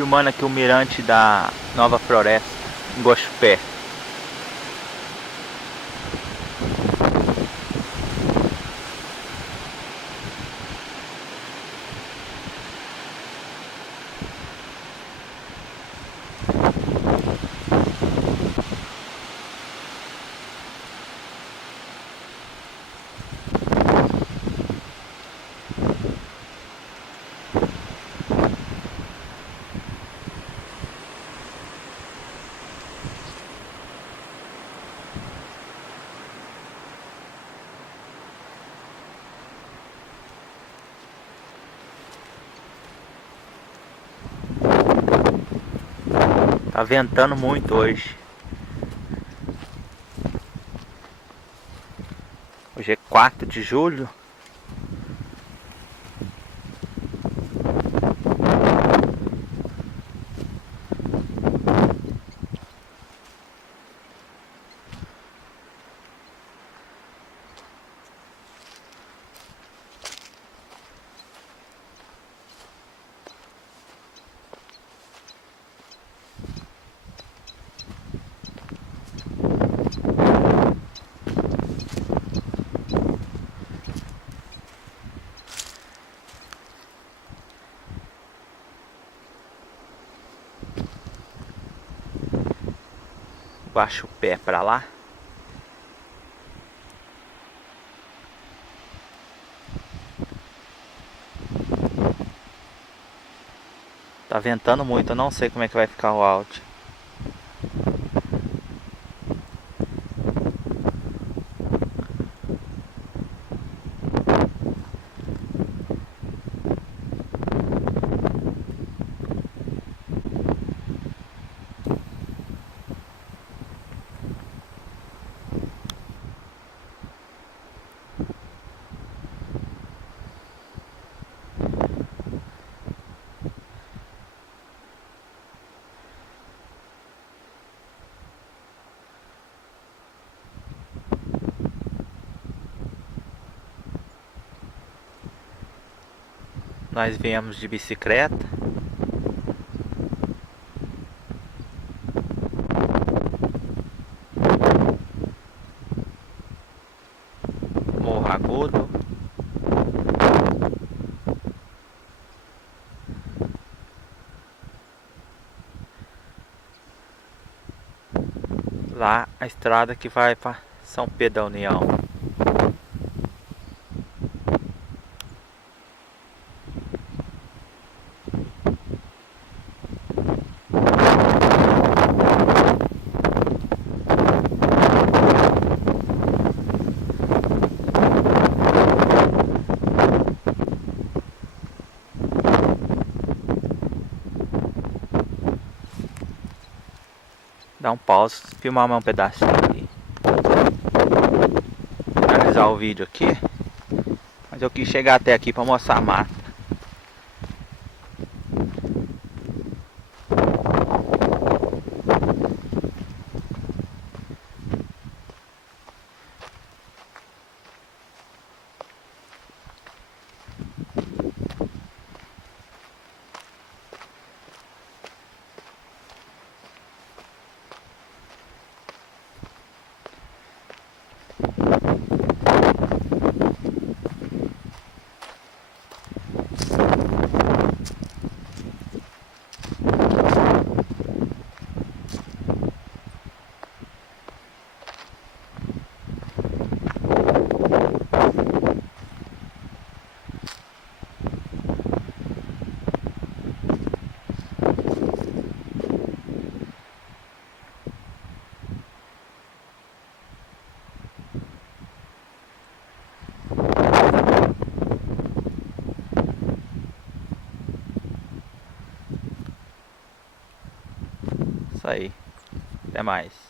Filmando aqui o mirante da Nova Floresta, em Guaxupé. Tá ventando muito hoje. Hoje é 4 de julho. Baixa o pé pra lá. Tá ventando muito, eu não sei como é que vai ficar o áudio. Nós viemos de bicicleta. Morro Agudo. Lá a estrada que vai para São Pedro da União. Dá um pause, filmar mais um pedacinho aqui. Finalizar o vídeo aqui. Mas eu quis chegar até aqui para mostrar a mata. Isso aí. Até mais.